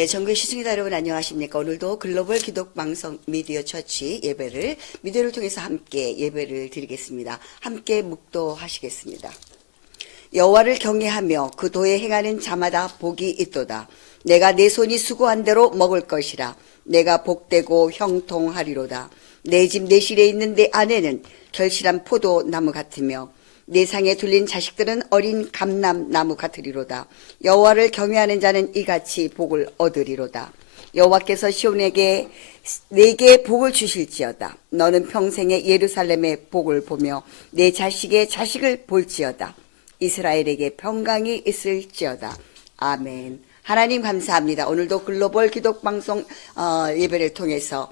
네, 전국의 시청자 여러분 안녕하십니까? 오늘도 글로벌 기독방송 미디어 처치 미디어를 통해서 함께 예배를 드리겠습니다. 함께 묵도하시겠습니다. 여호와를 경외하며 그 도에 행하는 자마다 복이 있도다. 내가 내 손이 수고한 대로 먹을 것이라. 내가 복되고 형통하리로다. 내 집 내실에 있는 내 아내는 결실한 포도나무 같으며 내 상에 둘린 자식들은 어린 감람나무 같으리로다. 여호와를 경외하는 자는 이같이 복을 얻으리로다. 여호와께서 시온에게 내게 복을 주실지어다. 너는 평생에 예루살렘의 복을 보며 내 자식의 자식을 볼지어다. 이스라엘에게 평강이 있을지어다. 아멘. 하나님 감사합니다. 오늘도 글로벌 기독방송 예배를 통해서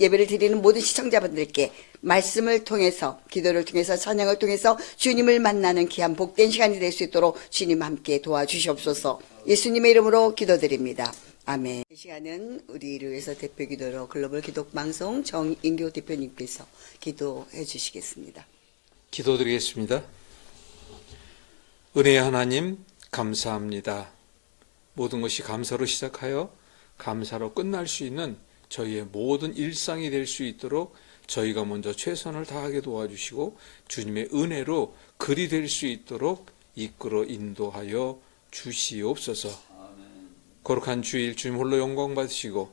예배를 드리는 모든 시청자분들께 말씀을 통해서, 기도를 통해서, 찬양을 통해서 주님을 만나는 귀한 복된 시간이 될 수 있도록 주님 함께 도와주시옵소서. 예수님의 이름으로 기도드립니다. 아멘. 이 시간은 우리를 위해서 대표기도로 글로벌 기독방송 정인교 대표님께서 기도해 주시겠습니다. 기도드리겠습니다. 은혜의 하나님 감사합니다. 모든 것이 감사로 시작하여 감사로 끝날 수 있는 저희의 모든 일상이 될 수 있도록 저희가 먼저 최선을 다하게 도와주시고 주님의 은혜로 글이 될 수 있도록 이끌어 인도하여 주시옵소서. 거룩한 주일 주님 홀로 영광 받으시고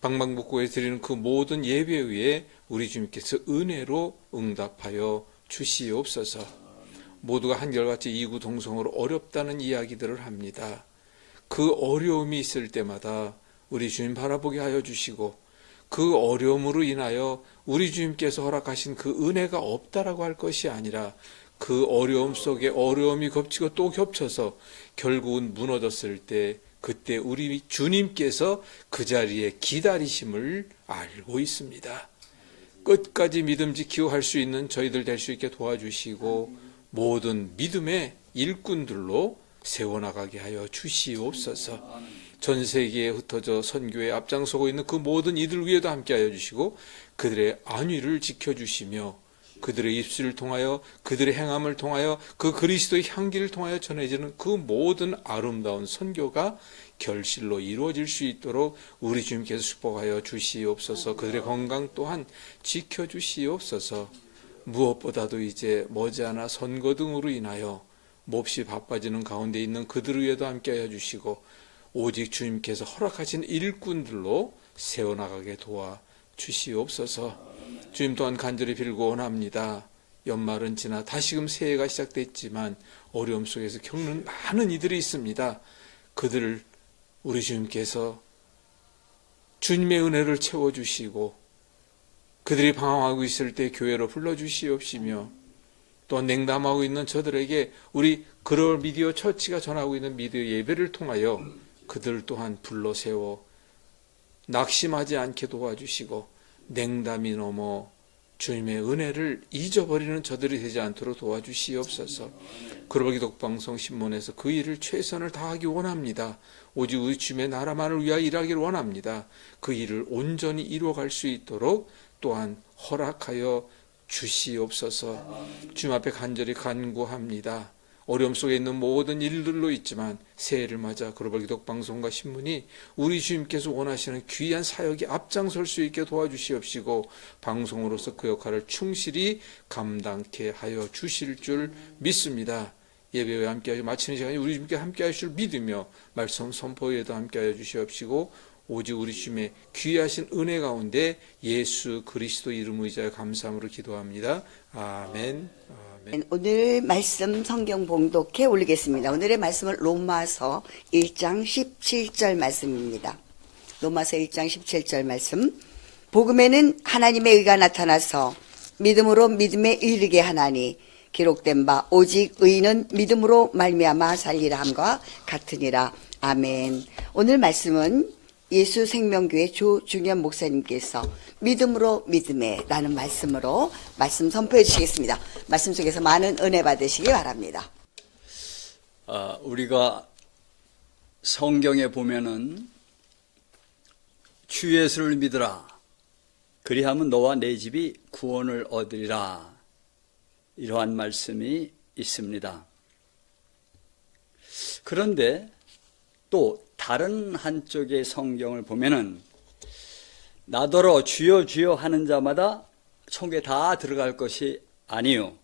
방방곡곡에 드리는 그 모든 예배 위에 우리 주님께서 은혜로 응답하여 주시옵소서. 모두가 한결같이 이구동성으로 어렵다는 이야기들을 합니다. 그 어려움이 있을 때마다 우리 주님 바라보게 하여 주시고 그 어려움으로 인하여 우리 주님께서 허락하신 그 은혜가 없다라고 할 것이 아니라 그 어려움 속에 어려움이 겹치고 또 겹쳐서 결국은 무너졌을 때 그때 우리 주님께서 그 자리에 기다리심을 알고 있습니다. 끝까지 믿음 지키고 할 수 있는 저희들 될 수 있게 도와주시고 모든 믿음의 일꾼들로 세워나가게 하여 주시옵소서. 전 세계에 흩어져 선교에 앞장서고 있는 그 모든 이들 위에도 함께하여 주시고 그들의 안위를 지켜주시며 그들의 입술을 통하여 그들의 행함을 통하여 그 그리스도의 향기를 통하여 전해지는 그 모든 아름다운 선교가 결실로 이루어질 수 있도록 우리 주님께서 축복하여 주시옵소서. 그들의 건강 또한 지켜주시옵소서. 무엇보다도 이제 머지않아 선거 등으로 인하여 몹시 바빠지는 가운데 있는 그들 위에도 함께하여 주시고 오직 주님께서 허락하신 일꾼들로 세워나가게 도와 주시옵소서. 주님 또한 간절히 빌고 원합니다. 연말은 지나 다시금 새해가 시작됐지만 어려움 속에서 겪는 많은 이들이 있습니다. 그들을 우리 주님께서 주님의 은혜를 채워주시고 그들이 방황하고 있을 때 교회로 불러주시옵시며 또한 냉담하고 있는 저들에게 우리 글로벌 미디어 처치가 전하고 있는 미디어 예배를 통하여 그들 또한 불러 세워 낙심하지 않게 도와주시고 냉담이 넘어 주님의 은혜를 잊어버리는 저들이 되지 않도록 도와주시옵소서. 글로벌 기독방송 신문에서 그 일을 최선을 다하기 원합니다. 오직 우리 주님의 나라만을 위하여 일하기를 원합니다. 그 일을 온전히 이루어갈 수 있도록 또한 허락하여 주시옵소서. 주님 앞에 간절히 간구합니다. 어려움 속에 있는 모든 일들로 있지만 새해를 맞아 글로벌 기독방송과 신문이 우리 주님께서 원하시는 귀한 사역에 앞장설 수 있게 도와주시옵시고 방송으로서 그 역할을 충실히 감당케 하여 주실 줄 믿습니다. 예배에 함께하여 마치는 시간에 우리 주님께 함께하실 줄 믿으며 말씀 선포에도 함께하여 주시옵시고 오직 우리 주님의 귀하신 은혜 가운데 예수 그리스도 이름 의지하여 감사함으로 기도합니다. 아멘. 오늘 말씀 성경 봉독해 올리겠습니다. 오늘의 말씀은 로마서 1장 17절 말씀입니다. 로마서 1장 17절 말씀. 복음에는 하나님의 의가 나타나서 믿음으로 믿음에 이르게 하나니 기록된 바 오직 의인은 믿음으로 말미암아 살리라 함과 같으니라. 아멘. 오늘 말씀은 예수 생명교회 조중현 목사님께서 믿음으로 믿음에 라는 말씀으로 말씀 선포해 주시겠습니다. 말씀 속에서 많은 은혜 받으시기 바랍니다. 우리가 성경에 보면은 주 예수를 믿으라 그리하면 너와 내 집이 구원을 얻으리라 이러한 말씀이 있습니다. 그런데 또 다른 한쪽의 성경을 보면은 나더러 주여 주여 하는 자마다 천국에 다 들어갈 것이 아니요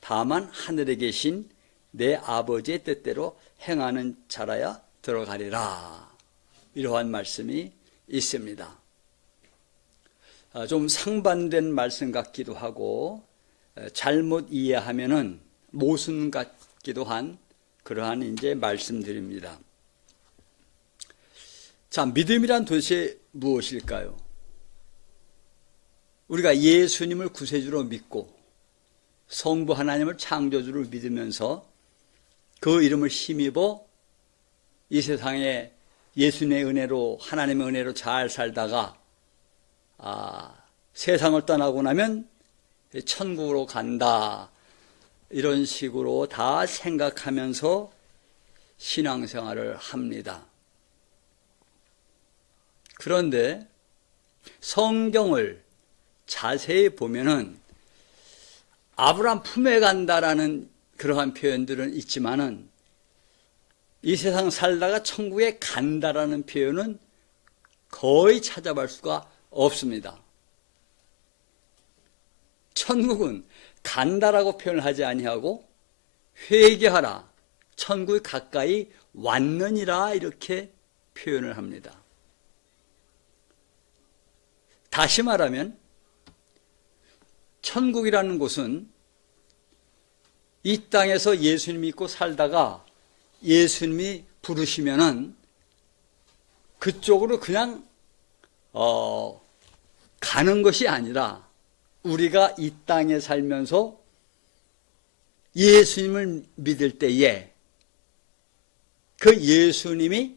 다만 하늘에 계신 내 아버지의 뜻대로 행하는 자라야 들어가리라. 이러한 말씀이 있습니다. 좀 상반된 말씀 같기도 하고 잘못 이해하면은 모순 같기도 한 그러한 이제 말씀드립니다. 자, 믿음이란 도대체 무엇일까요? 우리가 예수님을 구세주로 믿고 성부 하나님을 창조주를 믿으면서 그 이름을 힘입어 이 세상에 예수님의 은혜로 하나님의 은혜로 잘 살다가 세상을 떠나고 나면 천국으로 간다 이런 식으로 다 생각하면서 신앙생활을 합니다. 그런데 성경을 자세히 보면은 아브라함 품에 간다라는 그러한 표현들은 있지만은 이 세상 살다가 천국에 간다라는 표현은 거의 찾아볼 수가 없습니다. 천국은 간다라고 표현을 하지 아니하고 회개하라, 천국이 가까이 왔느니라 이렇게 표현을 합니다. 다시 말하면 천국이라는 곳은 이 땅에서 예수님 믿고 살다가 예수님이 부르시면은 그쪽으로 그냥 가는 것이 아니라 우리가 이 땅에 살면서 예수님을 믿을 때에 그 예수님이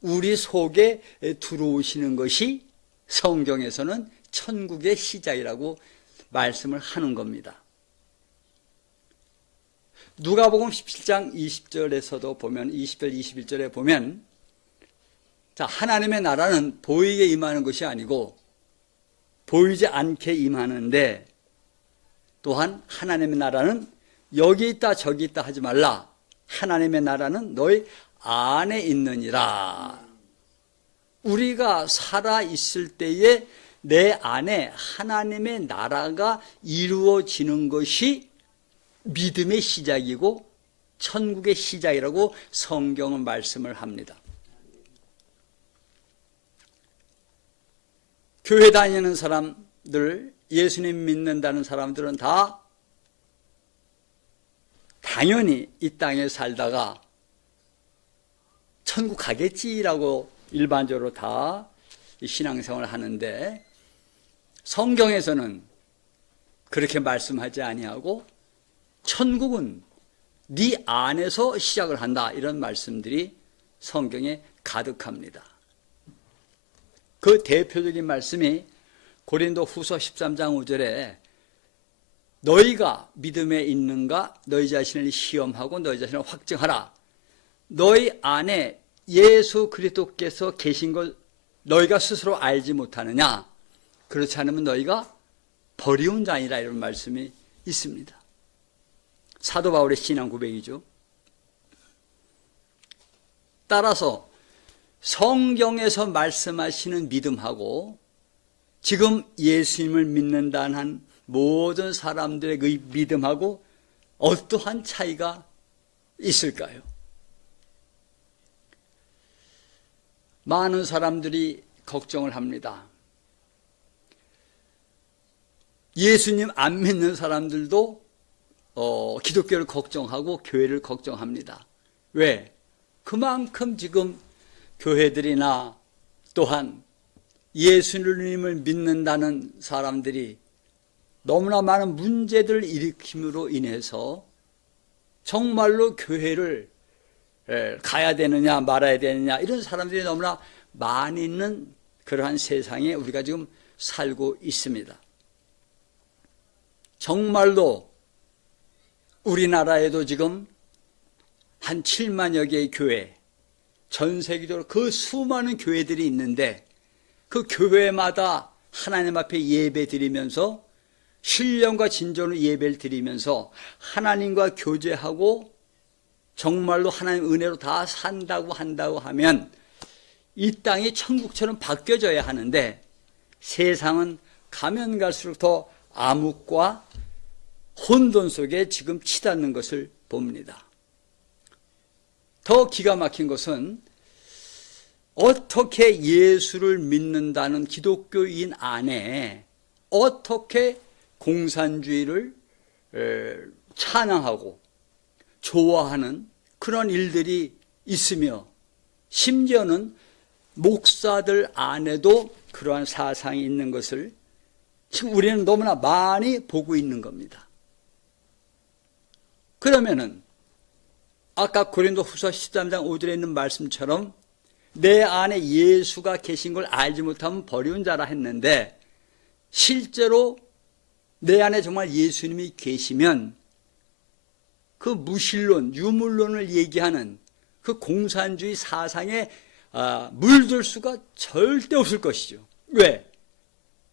우리 속에 들어오시는 것이 성경에서는 천국의 시작이라고 말씀을 하는 겁니다. 누가복음 17장 20절에서도 보면 20절 21절에 보면 자, 하나님의 나라는 보이게 임하는 것이 아니고 보이지 않게 임하는데 또한 하나님의 나라는 여기 있다 저기 있다 하지 말라. 하나님의 나라는 너희 안에 있느니라. 우리가 살아 있을 때에 내 안에 하나님의 나라가 이루어지는 것이 믿음의 시작이고 천국의 시작이라고 성경은 말씀을 합니다. 교회 다니는 사람들, 예수님 믿는다는 사람들은 다 당연히 이 땅에 살다가 천국 가겠지라고 일반적으로 다 신앙생활을 하는데 성경에서는 그렇게 말씀하지 아니하고 천국은 네 안에서 시작을 한다 이런 말씀들이 성경에 가득합니다. 그 대표적인 말씀이 고린도 후서 13장 5절에 너희가 믿음에 있는가 너희 자신을 시험하고 너희 자신을 확증하라. 너희 안에 예수 그리스도께서 계신 걸 너희가 스스로 알지 못하느냐. 그렇지 않으면 너희가 버리운 자니라 이런 말씀이 있습니다. 사도 바울의 신앙 고백이죠. 따라서 성경에서 말씀하시는 믿음하고 지금 예수님을 믿는다는 모든 사람들의 그 믿음하고 어떠한 차이가 있을까요? 많은 사람들이 걱정을 합니다. 예수님 안 믿는 사람들도 기독교를 걱정하고 교회를 걱정합니다. 왜? 그만큼 지금 교회들이나 또한 예수님을 믿는다는 사람들이 너무나 많은 문제들을 일으킴으로 인해서 정말로 교회를 가야 되느냐 말아야 되느냐 이런 사람들이 너무나 많이 있는 그러한 세상에 우리가 지금 살고 있습니다. 정말로 우리나라에도 지금 한 7만여 개의 교회, 전 세계적으로 그 수많은 교회들이 있는데 그 교회마다 하나님 앞에 예배 드리면서 신령과 진정으로 예배를 드리면서 하나님과 교제하고 정말로 하나님의 은혜로 다 산다고 한다고 하면 이 땅이 천국처럼 바뀌어져야 하는데 세상은 가면 갈수록 더 암흑과 혼돈 속에 지금 치닫는 것을 봅니다. 더 기가 막힌 것은 어떻게 예수를 믿는다는 기독교인 안에 어떻게 공산주의를 찬양하고 좋아하는 그런 일들이 있으며 심지어는 목사들 안에도 그러한 사상이 있는 것을 지금 우리는 너무나 많이 보고 있는 겁니다. 그러면은 아까 고린도후서 13장 5절에 있는 말씀처럼 내 안에 예수가 계신 걸 알지 못하면 버리운 자라 했는데 실제로 내 안에 정말 예수님이 계시면 그 무신론, 유물론을 얘기하는 그 공산주의 사상에 물들 수가 절대 없을 것이죠. 왜?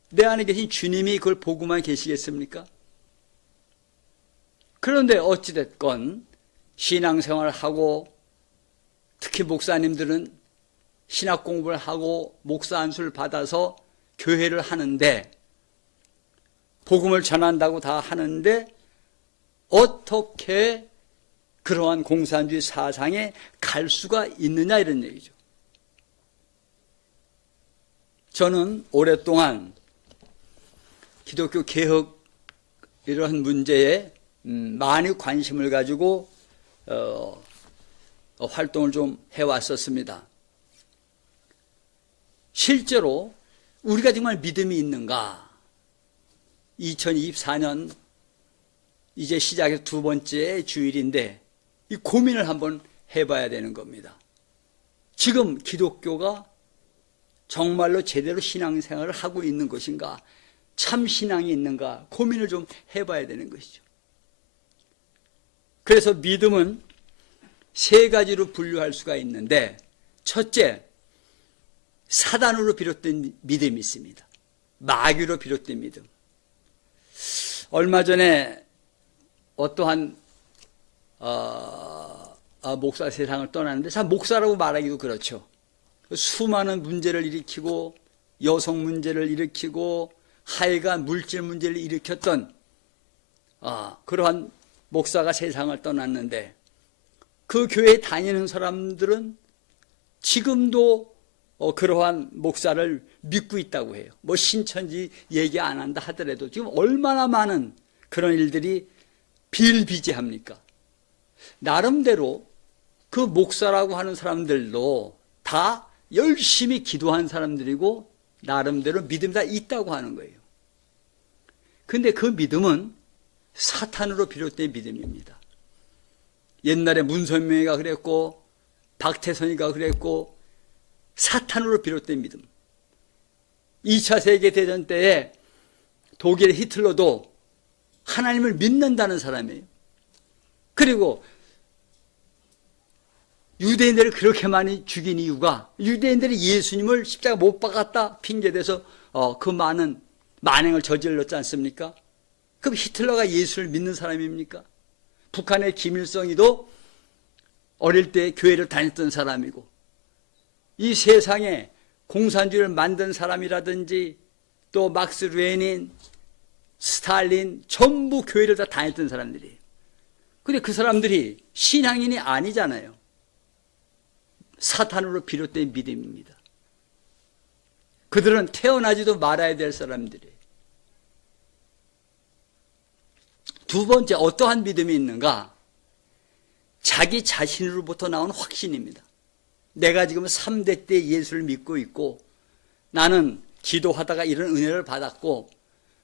내 안에 계신 주님이 그걸 보고만 계시겠습니까? 그런데 어찌됐건 신앙생활을 하고 특히 목사님들은 신학 공부를 하고 목사 안수를 받아서 교회를 하는데 복음을 전한다고 다 하는데 어떻게 그러한 공산주의 사상에 갈 수가 있느냐 이런 얘기죠. 저는 오랫동안 기독교 개혁 이러한 문제에 많이 관심을 가지고 활동을 좀 해왔었습니다. 실제로 우리가 정말 믿음이 있는가? 2024년 이제 시작해서 두 번째 주일인데 이 고민을 한번 해봐야 되는 겁니다. 지금 기독교가 정말로 제대로 신앙생활을 하고 있는 것인가? 참 신앙이 있는가? 고민을 좀 해봐야 되는 것이죠. 그래서 믿음은 세 가지로 분류할 수가 있는데 첫째, 사단으로 비롯된 믿음이 있습니다. 마귀로 비롯된 믿음. 얼마 전에 어떠한 목사 세상을 떠났는데 참 목사라고 말하기도 그렇죠. 수많은 문제를 일으키고 여성 문제를 일으키고 하여간 물질 문제를 일으켰던 그러한 목사가 세상을 떠났는데 그 교회에 다니는 사람들은 지금도 그러한 목사를 믿고 있다고 해요. 뭐 신천지 얘기 안 한다 하더라도 지금 얼마나 많은 그런 일들이 비일비재합니까? 나름대로 그 목사라고 하는 사람들도 다 열심히 기도한 사람들이고 나름대로 믿음이 다 있다고 하는 거예요. 근데 그 믿음은 사탄으로 비롯된 믿음입니다. 옛날에 문선명이가 그랬고 박태선이가 그랬고 사탄으로 비롯된 믿음. 2차 세계대전 때에 독일 히틀러도 하나님을 믿는다는 사람이에요. 그리고 유대인들을 그렇게 많이 죽인 이유가 유대인들이 예수님을 십자가 못 박았다 핑계대서 그 많은 만행을 저질렀지 않습니까? 그럼 히틀러가 예수를 믿는 사람입니까? 북한의 김일성이도 어릴 때 교회를 다녔던 사람이고 이 세상에 공산주의를 만든 사람이라든지 또 막스 레닌, 스탈린 전부 교회를 다 다녔던 사람들이에요. 근데 그 사람들이 신앙인이 아니잖아요. 사탄으로 비롯된 믿음입니다. 그들은 태어나지도 말아야 될 사람들이에요. 두 번째, 어떠한 믿음이 있는가? 자기 자신으로부터 나온 확신입니다. 내가 지금 3대 때 예수를 믿고 있고 나는 기도하다가 이런 은혜를 받았고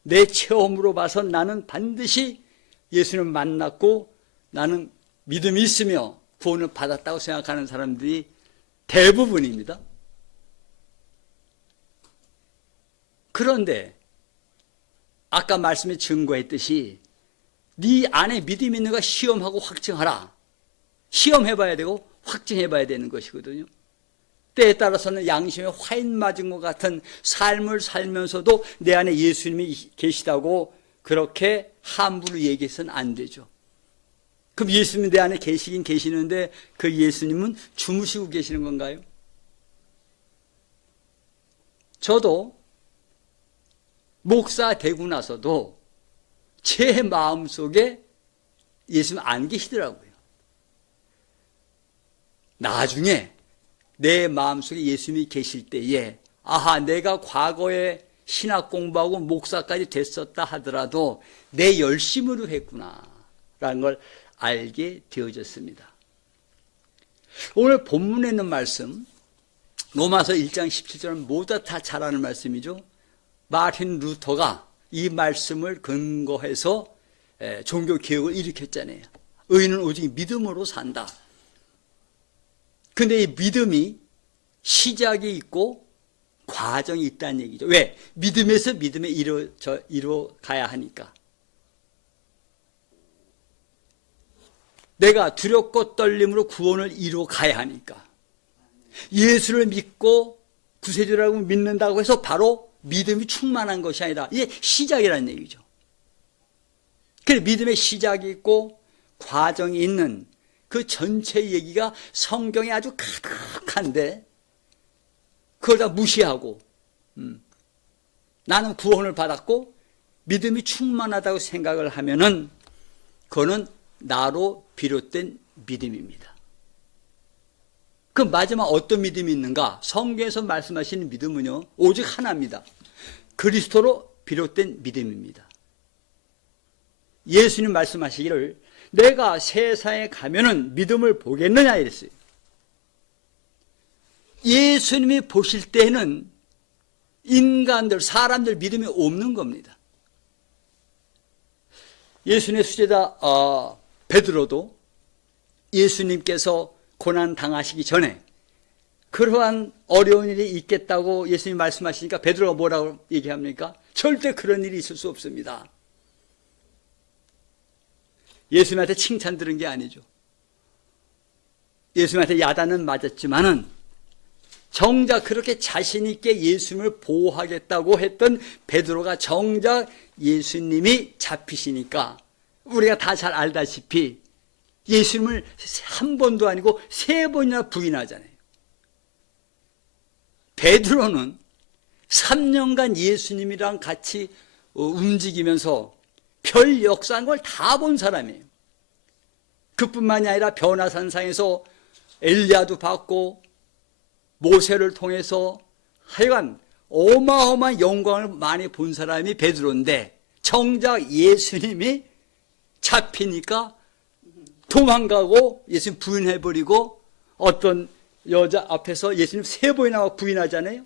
내 체험으로 봐서 나는 반드시 예수님을 만났고 나는 믿음이 있으며 구원을 받았다고 생각하는 사람들이 대부분입니다. 그런데 아까 말씀에 증거했듯이 네 안에 믿음이 있는가 시험하고 확증하라. 시험해봐야 되고 확증해봐야 되는 것이거든요. 때에 따라서는 양심에 화인 맞은 것 같은 삶을 살면서도 내 안에 예수님이 계시다고 그렇게 함부로 얘기해서는 안 되죠. 그럼 예수님이 내 안에 계시긴 계시는데 그 예수님은 주무시고 계시는 건가요? 저도 목사 되고 나서도 제 마음속에 예수님 안 계시더라고요. 나중에 내 마음속에 예수님이 계실 때에 아하, 내가 과거에 신학 공부하고 목사까지 됐었다 하더라도 내 열심으로 했구나 라는 걸 알게 되어졌습니다. 오늘 본문에 있는 말씀 로마서 1장 17절은 모두 다 잘 아는 말씀이죠. 마틴 루터가 이 말씀을 근거해서 종교개혁을 일으켰잖아요. 의인은 오직 믿음으로 산다. 근데 이 믿음이 시작이 있고 과정이 있다는 얘기죠. 왜? 믿음에서 믿음에 이루어가야 하니까. 내가 두렵고 떨림으로 구원을 이루어가야 하니까. 예수를 믿고 구세주라고 믿는다고 해서 바로 믿음이 충만한 것이 아니라 이게 시작이라는 얘기죠. 그래, 믿음의 시작이 있고 과정이 있는 그 전체 얘기가 성경에 아주 가득한데 그걸 다 무시하고 나는 구원을 받았고 믿음이 충만하다고 생각을 하면은 그거는 나로 비롯된 믿음입니다. 그 마지막 어떤 믿음이 있는가? 성경에서 말씀하시는 믿음은요, 오직 하나입니다. 그리스도로 비롯된 믿음입니다. 예수님 말씀하시기를 내가 세상에 가면은 믿음을 보겠느냐 이랬어요. 예수님이 보실 때는 인간들, 사람들 믿음이 없는 겁니다. 예수님의 수제자 베드로도 예수님께서 고난 당하시기 전에 그러한 어려운 일이 있겠다고 예수님이 말씀하시니까 베드로가 뭐라고 얘기합니까? 절대 그런 일이 있을 수 없습니다. 예수님한테 칭찬 들은 게 아니죠. 예수님한테 야단은 맞았지만은 정작 그렇게 자신 있게 예수님을 보호하겠다고 했던 베드로가 정작 예수님이 잡히시니까 우리가 다 잘 알다시피 예수님을 한 번도 아니고 3번이나 부인하잖아요. 베드로는 3년간 예수님이랑 같이 움직이면서 별 역사한 걸 다 본 사람이에요. 그뿐만이 아니라 변화산상에서 엘리야도 봤고 모세를 통해서 하여간 어마어마한 영광을 많이 본 사람이 베드로인데 정작 예수님이 잡히니까 도망가고 예수님 부인해버리고 어떤 여자 앞에서 예수님 3번이나 부인하잖아요.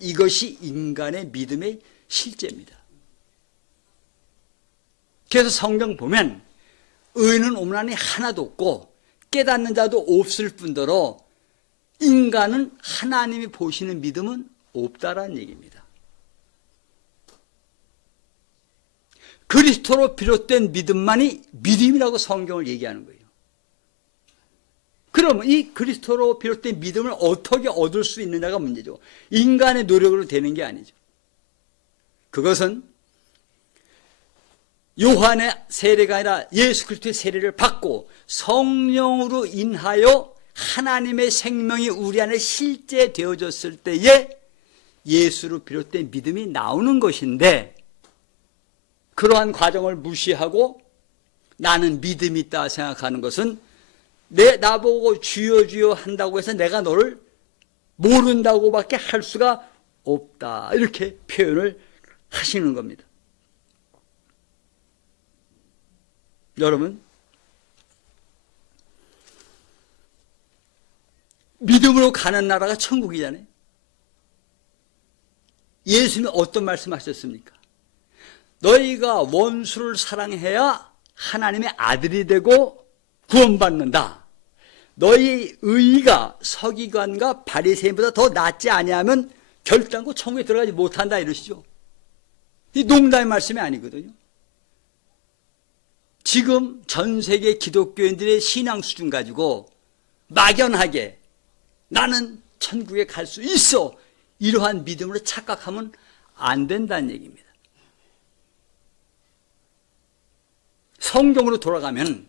이것이 인간의 믿음의 실제입니다. 그래서 성경 보면 의인은 오만이 하나도 없고 깨닫는 자도 없을 뿐더러 인간은 하나님이 보시는 믿음은 없다라는 얘기입니다. 그리스도로 비롯된 믿음만이 믿음이라고 성경을 얘기하는 거예요. 그러면 이 그리스도로 비롯된 믿음을 어떻게 얻을 수 있느냐가 문제죠. 인간의 노력으로 되는 게 아니죠. 그것은 요한의 세례가 아니라 예수 그리스도의 세례를 받고 성령으로 인하여 하나님의 생명이 우리 안에 실제 되어졌을 때에 예수로 비롯된 믿음이 나오는 것인데 그러한 과정을 무시하고 나는 믿음이 있다 생각하는 것은 나보고 주여 주여 한다고 해서 내가 너를 모른다고밖에 할 수가 없다. 이렇게 표현을 하시는 겁니다. 여러분, 믿음으로 가는 나라가 천국이잖아요. 예수님이 어떤 말씀하셨습니까? 너희가 원수를 사랑해야 하나님의 아들이 되고 구원받는다. 너희 의의가 서기관과 바리새인보다 더 낫지 아니하면 결단코 천국에 들어가지 못한다 이러시죠. 이 농담의 말씀이 아니거든요. 지금 전 세계 기독교인들의 신앙 수준 가지고 막연하게 나는 천국에 갈 수 있어 이러한 믿음으로 착각하면 안 된다는 얘기입니다. 성경으로 돌아가면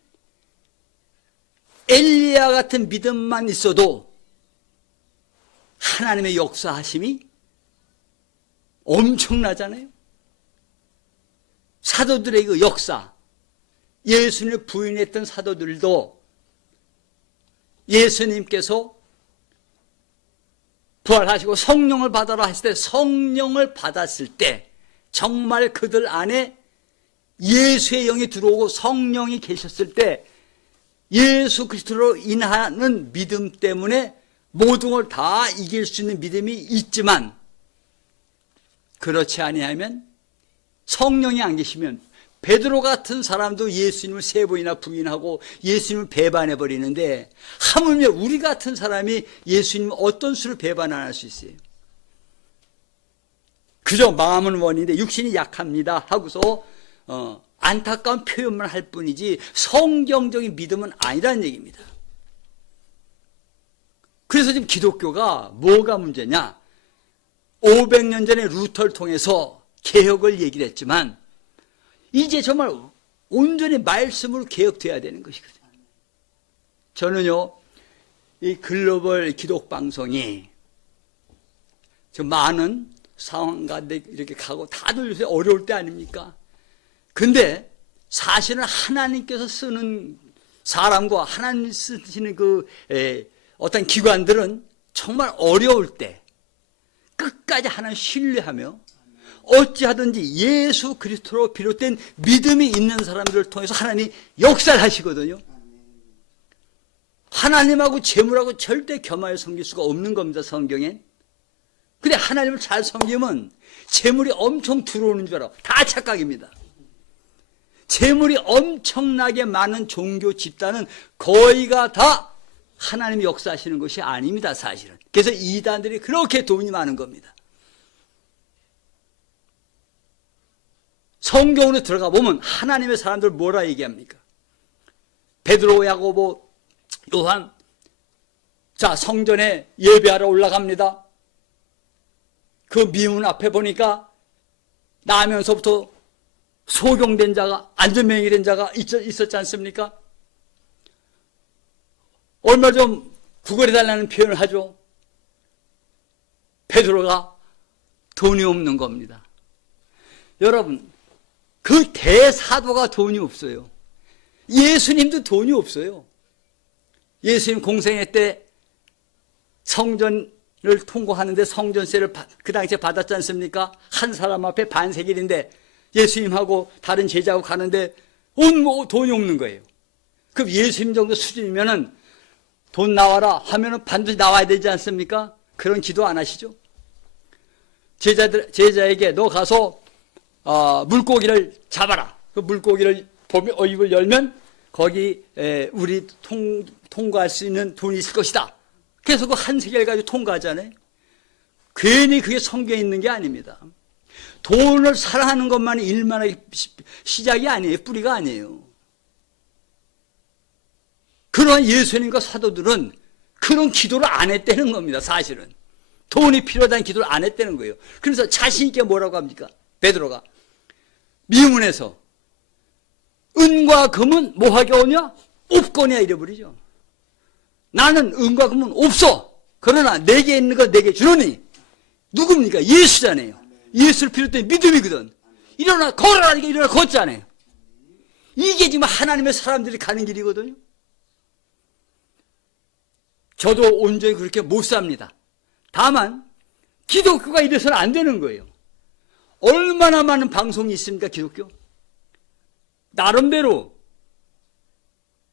엘리야 같은 믿음만 있어도 하나님의 역사하심이 엄청나잖아요. 사도들의 그 역사, 예수님을 부인했던 사도들도 예수님께서 부활하시고 성령을 받아라 하실 때, 성령을 받았을 때 정말 그들 안에 예수의 영이 들어오고 성령이 계셨을 때 예수 그리스도로 인하는 믿음 때문에 모든 걸 다 이길 수 있는 믿음이 있지만, 그렇지 아니하면, 성령이 안 계시면 베드로 같은 사람도 예수님을 3번이나 부인하고 예수님을 배반해 버리는데, 하물며 우리 같은 사람이 예수님을 어떤 수를 배반 안 할 수 있어요? 그저 마음은 원인데 육신이 약합니다 하고서 안타까운 표현만 할 뿐이지 성경적인 믿음은 아니라는 얘기입니다. 그래서 지금 기독교가 뭐가 문제냐? 500년 전에 루터를 통해서 개혁을 얘기를 했지만 이제 정말 온전히 말씀으로 개혁돼야 되는 것이거든요. 저는요, 이 글로벌 기독방송이 저 많은 상황 가운데 이렇게 가고 다들 요새 어려울 때 아닙니까? 근데 사실은 하나님께서 쓰는 사람과 하나님 쓰시는 그 어떤 기관들은 정말 어려울 때 끝까지 하나님 신뢰하며 어찌하든지 예수 그리스도로 비롯된 믿음이 있는 사람들을 통해서 하나님이 역사를 하시거든요. 하나님하고 재물하고 절대 겸하여 섬길 수가 없는 겁니다, 성경엔. 근데 하나님을 잘 섬기면 재물이 엄청 들어오는 줄 알아. 다 착각입니다. 재물이 엄청나게 많은 종교 집단은 거의가 다 하나님이 역사하시는 것이 아닙니다, 사실은. 그래서 이단들이 그렇게 돈이 많은 겁니다. 성경으로 들어가 보면 하나님의 사람들 뭐라 얘기합니까? 베드로, 야고보, 요한, 자, 성전에 예배하러 올라갑니다. 그 미문 앞에 보니까 나면서부터 소경된 자가, 안전명이 된 자가 있었지 않습니까? 얼마 좀 구걸해달라는 표현을 하죠. 베드로가 돈이 없는 겁니다. 여러분, 그 대사도가 돈이 없어요. 예수님도 돈이 없어요. 예수님 공생애 때 성전을 통과하는데 성전세를 그 당시에 받았지 않습니까? 한 사람 앞에 반세겔인데 예수님하고 다른 제자하고 가는데 돈이 없는 거예요. 그럼 예수님 정도 수준이면은 돈 나와라 하면은 반드시 나와야 되지 않습니까? 그런 기도 안 하시죠? 제자에게 너 가서 물고기를 잡아라. 그 물고기를 입을 열면 거기 우리 통과할 수 있는 돈이 있을 것이다. 그래서 그 한 세겔 가지고 통과하잖아요. 괜히 그게 성경에 있는 게 아닙니다. 돈을 사랑하는 것만이 일만의 시작이 아니에요. 뿌리가 아니에요. 그러한 예수님과 사도들은 그런 기도를 안 했다는 겁니다. 사실은 돈이 필요하다는 기도를 안 했다는 거예요. 그래서 자신 있게 뭐라고 합니까? 베드로가 미문에서 은과 금은 뭐하게 오냐? 없거니와 이래버리죠. 나는 은과 금은 없어. 그러나 내게 있는 거 내게 주노니. 누굽니까? 예수잖아요. 예수를 비롯된 믿음이거든. 일어나 걸어라니까 일어나 걷잖아요. 이게 지금 하나님의 사람들이 가는 길이거든요. 저도 온전히 그렇게 못 삽니다. 다만 기독교가 이래서는 안 되는 거예요. 얼마나 많은 방송이 있습니까, 기독교? 나름대로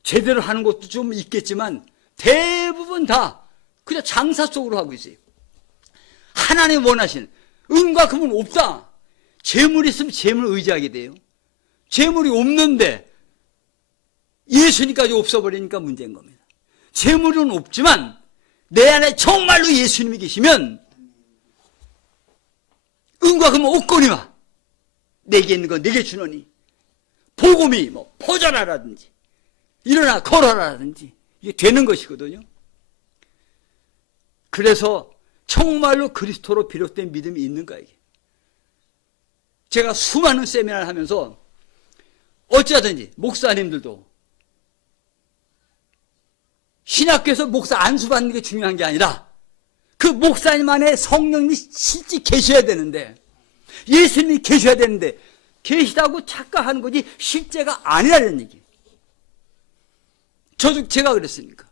제대로 하는 것도 좀 있겠지만 대부분 다 그냥 장사 속으로 하고 있어요. 하나님 원하시는 은과 금은 없다. 재물이 있으면 재물을 의지하게 돼요. 재물이 없는데 예수님까지 없어버리니까 문제인 겁니다. 재물은 없지만 내 안에 정말로 예수님이 계시면 은과 금은 없거니와 내게 있는 건 내게 주노니. 복음이 뭐 포전하라든지 일어나 걸어라든지 이게 되는 것이거든요. 그래서 정말로 그리스도로 비롯된 믿음이 있는가 이게. 제가 수많은 세미나를 하면서 어찌하든지 목사님들도 신학교에서 목사 안수 받는 게 중요한 게 아니라 그 목사님 안에 성령님이 실제 계셔야 되는데, 예수님이 계셔야 되는데 계시다고 착각하는 거지 실제가 아니라는 얘기. 저도 제가 그랬으니까.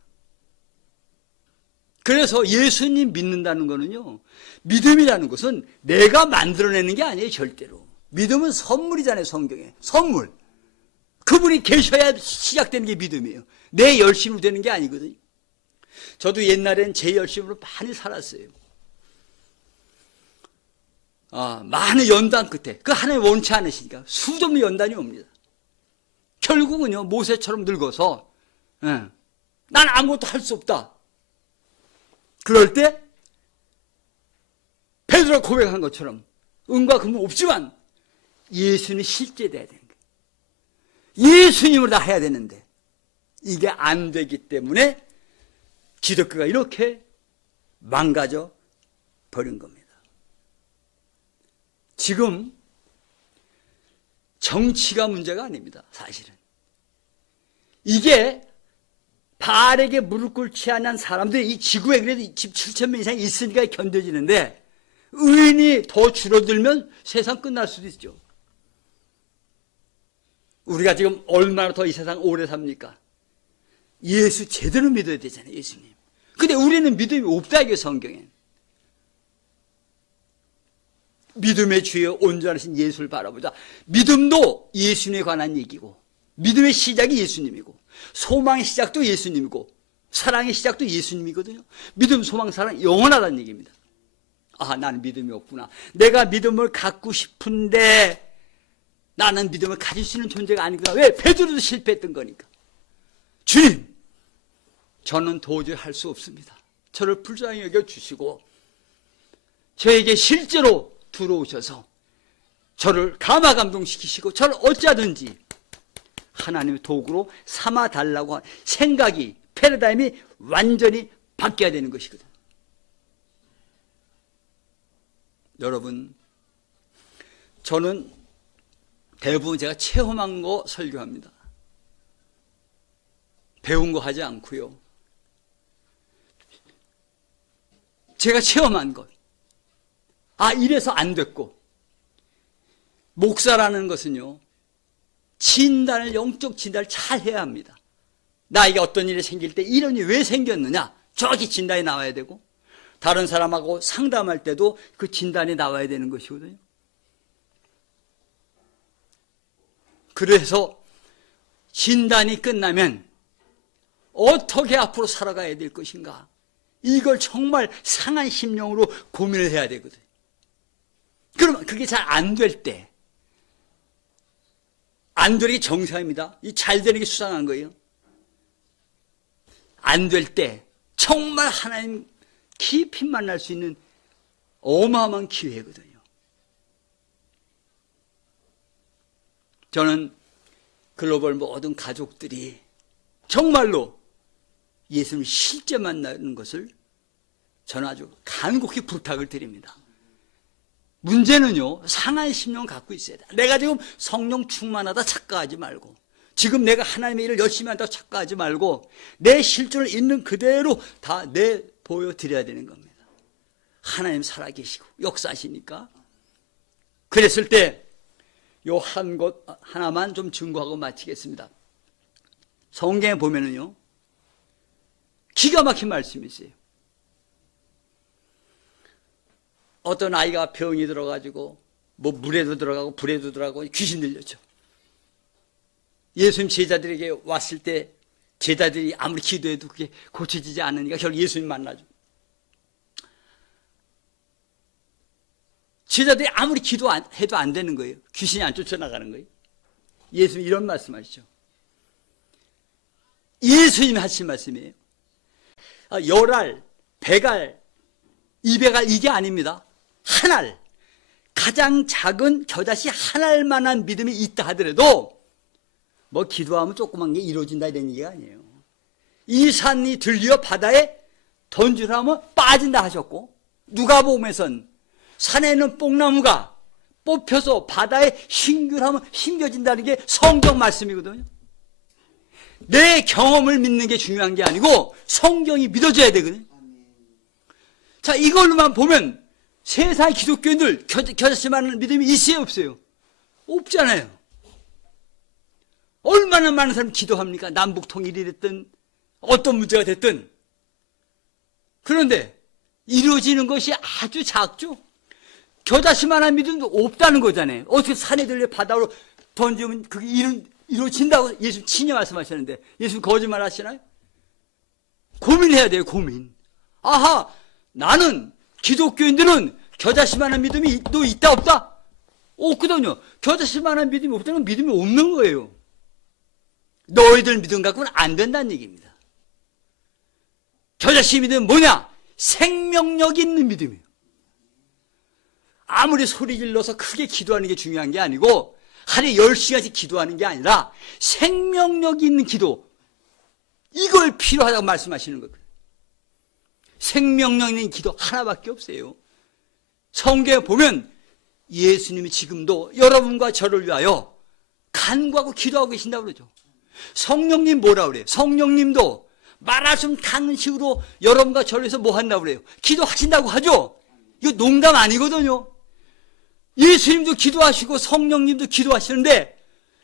그래서 예수님 믿는다는 거는요, 믿음이라는 것은 내가 만들어내는 게 아니에요. 절대로. 믿음은 선물이잖아요. 성경에 선물. 그분이 계셔야 시작되는 게 믿음이에요. 내 열심으로 되는 게 아니거든요. 저도 옛날엔 제 열심으로 많이 살았어요. 많은 연단 끝에, 그 하나님 원치 않으시니까 수없는 연단이 옵니다. 결국은요, 모세처럼 늙어서 난 아무것도 할 수 없다. 그럴 때 베드로가 고백한 것처럼 은과 금은 없지만 예수님이 실제 돼야 되는 거예요. 예수님으로 다 해야 되는데 이게 안 되기 때문에 기독교가 이렇게 망가져 버린 겁니다. 지금 정치가 문제가 아닙니다. 사실은 이게 바알에게 무릎 꿇지 않은 사람들이 이 지구에 그래도 7,000명 이상 있으니까 견뎌지는데, 의인이 더 줄어들면 세상 끝날 수도 있죠. 우리가 지금 얼마나 더 이 세상 오래 삽니까? 예수 제대로 믿어야 되잖아요. 예수님. 근데 우리는 믿음이 없다, 이게 성경엔. 믿음의 주여 온전하신 예수를 바라보자. 믿음도 예수님에 관한 얘기고, 믿음의 시작이 예수님이고, 소망의 시작도 예수님이고, 사랑의 시작도 예수님이거든요. 믿음, 소망, 사랑 영원하다는 얘기입니다. 나는 믿음이 없구나. 내가 믿음을 갖고 싶은데 나는 믿음을 가질 수 있는 존재가 아니구나. 왜? 베드로도 실패했던 거니까. 주님, 저는 도저히 할 수 없습니다. 저를 불쌍히 여겨주시고 저에게 실제로 들어오셔서 저를 감화감동시키시고 저를 어찌하든지 하나님의 도구로 삼아달라고 하는 생각이, 패러다임이 완전히 바뀌어야 되는 것이거든. 여러분, 저는 대부분 제가 체험한 거 설교합니다. 배운 거 하지 않고요. 제가 체험한 것. 이래서 안 됐고. 목사라는 것은요, 진단을, 영적 진단을 잘 해야 합니다. 나에게 어떤 일이 생길 때 이런 일이 왜 생겼느냐, 정확히 진단이 나와야 되고, 다른 사람하고 상담할 때도 그 진단이 나와야 되는 것이거든요. 그래서 진단이 끝나면 어떻게 앞으로 살아가야 될 것인가, 이걸 정말 상한 심령으로 고민을 해야 되거든요. 그러면 그게 잘 안 될 때, 안 되는 게 정상입니다. 이 잘 되는 게 수상한 거예요. 안 될 때 정말 하나님 깊이 만날 수 있는 어마어마한 기회거든요. 저는 글로벌 모든 가족들이 정말로 예수님을 실제 만나는 것을 저는 아주 간곡히 부탁을 드립니다. 문제는요, 상한 심령 갖고 있어야 돼. 내가 지금 성령 충만하다 착각하지 말고, 지금 내가 하나님의 일을 열심히 한다고 착각하지 말고, 내 실존을 있는 그대로 다 내보여드려야 되는 겁니다. 하나님 살아계시고 역사하시니까. 그랬을 때 요 한 것 하나만 좀 증거하고 마치겠습니다. 성경에 보면은요, 기가 막힌 말씀이 있어요. 어떤 아이가 병이 들어가지고 뭐 물에도 들어가고 불에도 들어가고 귀신 들렸죠. 예수님 제자들에게 왔을 때 제자들이 아무리 기도해도 그게 고쳐지지 않으니까 결국 예수님 만나죠. 제자들이 아무리 기도해도 안 되는 거예요. 귀신이 안 쫓아나가는 거예요. 예수님 이런 말씀하시죠. 예수님이 하신 말씀이에요. 열알, 백알, 200알 이게 아닙니다. 한 알, 가장 작은 겨자씨 한 알만한 믿음이 있다 하더라도 뭐 기도하면 조그만 게 이루어진다 이런 얘기가 아니에요. 이 산이 들리어 바다에 던지라 하면 빠진다 하셨고, 누가복음에선 산에 있는 뽕나무가 뽑혀서 바다에 심겨지면 심겨진다는 게 성경 말씀이거든요. 내 경험을 믿는 게 중요한 게 아니고 성경이 믿어져야 되거든요. 자, 이걸로만 보면 세상 기독교인들 겨자씨만한 믿음이 있어요, 없어요? 없잖아요. 얼마나 많은 사람이 기도합니까? 남북 통일이 됐든 어떤 문제가 됐든. 그런데 이루어지는 것이 아주 작죠. 겨자씨만한 믿음도 없다는 거잖아요. 어떻게 산에 들려 바다로 던지면 그게 이루어진다고 예수 친히 말씀하셨는데 예수 거짓말 하시나요? 고민해야 돼요, 고민. 아하, 나는 기독교인들은 겨자씨만한 믿음이 또 있다 없다? 없거든요. 겨자씨만한 믿음이 없다는 건 믿음이 없는 거예요. 너희들 믿음 갖고는 안 된다는 얘기입니다. 겨자씨 믿음은 뭐냐? 생명력 있는 믿음이에요. 아무리 소리 질러서 크게 기도하는 게 중요한 게 아니고 하루에 10시간씩 기도하는 게 아니라 생명력 있는 기도, 이걸 필요하다고 말씀하시는 거예요. 생명력 있는 기도 하나밖에 없어요. 성경에 보면 예수님이 지금도 여러분과 저를 위하여 간구하고 기도하고 계신다고 그러죠. 성령님 뭐라 그래요? 성령님도 말하신 강식으로 여러분과 저를 위해서 뭐 한다고 그래요? 기도하신다고 하죠. 이거 농담 아니거든요. 예수님도 기도하시고 성령님도 기도하시는데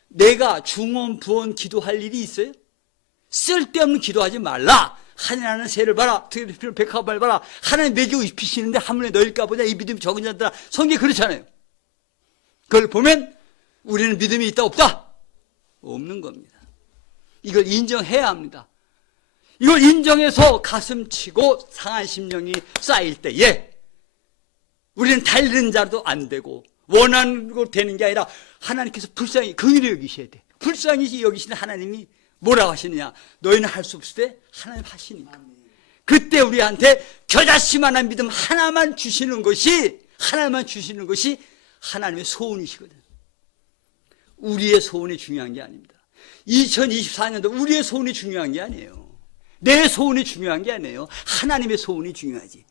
내가 중원 부원 기도할 일이 있어요? 쓸데없는 기도하지 말라. 하늘나는 새를 봐라. 들피는 백합을 봐라. 하나님 먹이고 입히시는데 한문에 넣을까 보자. 이 믿음이 적은 자들아. 성경이 그렇잖아요. 그걸 보면 우리는 믿음이 있다 없다? 없는 겁니다. 이걸 인정해야 합니다. 이걸 인정해서 가슴 치고 상한 심령이 쌓일 때에 우리는 달리는 자도 안 되고 원하는 거 되는 게 아니라 하나님께서 불쌍히 긍휼히 여기셔야 돼. 불쌍히 여기시는 하나님이 뭐라고 하시느냐? 너희는 할 수 없을 때 하나님 하시니까. 그때 우리한테 겨자씨만한 믿음 하나만 주시는 것이 하나님의 소원이시거든. 우리의 소원이 중요한 게 아닙니다. 2024년도 우리의 소원이 중요한 게 아니에요. 내 소원이 중요한 게 아니에요. 하나님의 소원이 중요하지.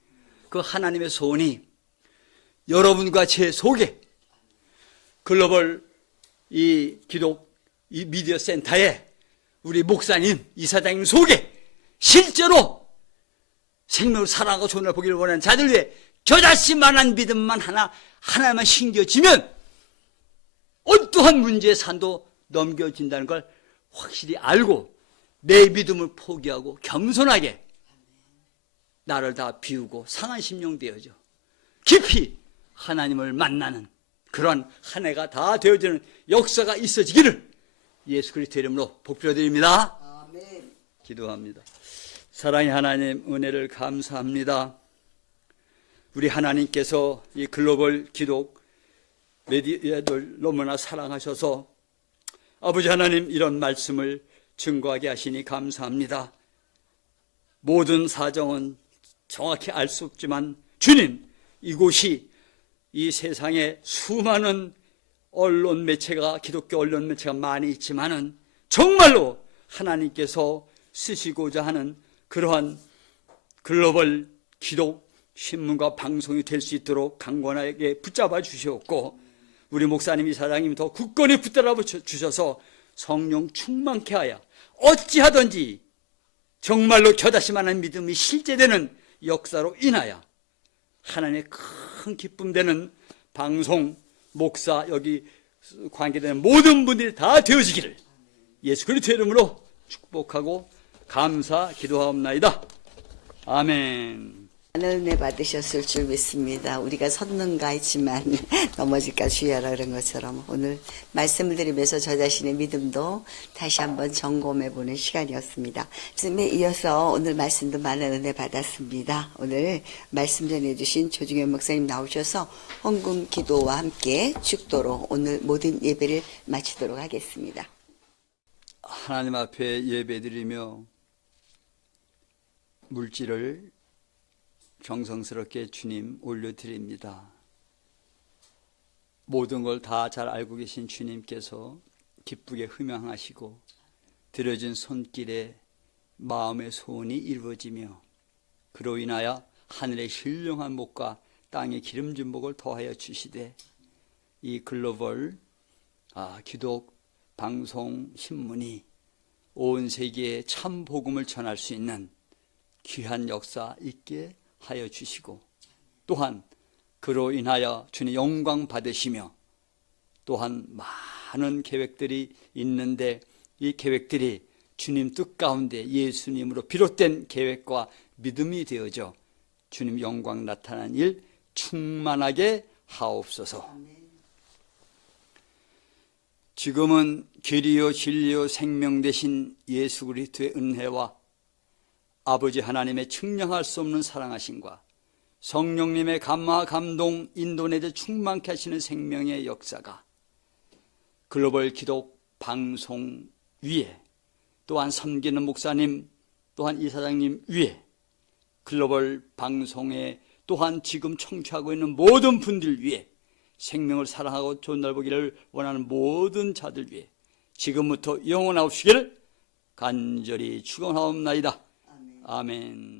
그 하나님의 소원이 여러분과 제 속에 글로벌 이 기독 이 미디어 센터에 우리 목사님, 이사장님 속에 실제로 생명을 사랑하고 좋은 날 보기를 원하는 자들 위해 겨자씨만한 믿음만 하나만 신겨지면 어떠한 문제의 산도 넘겨진다는 걸 확실히 알고 내 믿음을 포기하고 겸손하게 나를 다 비우고 상한 심령 되어져 깊이 하나님을 만나는 그런 한 해가 다 되어지는 역사가 있어지기를 예수 그리스도 이름으로 복비드립니다. 아멘. 기도합니다. 사랑의 하나님, 은혜를 감사합니다. 우리 하나님께서 이 글로벌 기독 메디어를 너무나 사랑하셔서 아버지 하나님 이런 말씀을 증거하게 하시니 감사합니다. 모든 사정은 정확히 알 수 없지만 주님, 이곳이 이 세상에 수많은 언론 매체가 기독교 언론 매체가 많이 있지만은 정말로 하나님께서 쓰시고자 하는 그러한 글로벌 기독 신문과 방송이 될 수 있도록 강건하게 붙잡아 주셨고 우리 목사님 이사장님 더 굳건히 붙들어 주셔서 성령 충만케 하여 어찌하든지 정말로 겨자씨만한 믿음이 실제되는 역사로 인하여 하나님의 큰 기쁨 되는 방송, 목사, 여기 관계되는 모든 분들이 다 되어지기를 예수 그리스도 이름으로 축복하고 감사 기도하옵나이다. 아멘. 많은 은혜 받으셨을 줄 믿습니다. 우리가 섰는가 했지만 넘어질까 주의하라 그런 것처럼 오늘 말씀을 드리면서 저 자신의 믿음도 다시 한번 점검해보는 시간이었습니다. 말씀에 이어서 오늘 말씀도 많은 은혜 받았습니다. 오늘 말씀 전해주신 조중현 목사님 나오셔서 헌금 기도와 함께 축도로 오늘 모든 예배를 마치도록 하겠습니다. 하나님 앞에 예배드리며 물질을 정성스럽게 주님 올려드립니다. 모든 걸 다 잘 알고 계신 주님께서 기쁘게 흠양하시고 들어진 손길에 마음의 소원이 이루어지며 그로 인하여 하늘의 신령한 목과 땅의 기름진 목을 더하여 주시되 이 글로벌 기독 방송 신문이 온 세계에 참 복음을 전할 수 있는 귀한 역사 있게 하여 주시고, 또한 그로 인하여 주님 영광 받으시며, 또한 많은 계획들이 있는데 이 계획들이 주님 뜻 가운데 예수님으로 비롯된 계획과 믿음이 되어져 주님 영광 나타난 일 충만하게 하옵소서. 지금은 길이요 진리요 생명 되신 예수 그리스도의 은혜와 아버지 하나님의 측량할 수 없는 사랑하심과 성령님의 감화 감동 인도내에 충만케 하시는 생명의 역사가 글로벌 기독 방송 위에, 또한 섬기는 목사님, 또한 이사장님 위에, 글로벌 방송에 또한 지금 청취하고 있는 모든 분들 위에, 생명을 사랑하고 좋은 날 보기를 원하는 모든 자들 위에 지금부터 영원하옵시기를 간절히 축원하옵나이다. 아멘.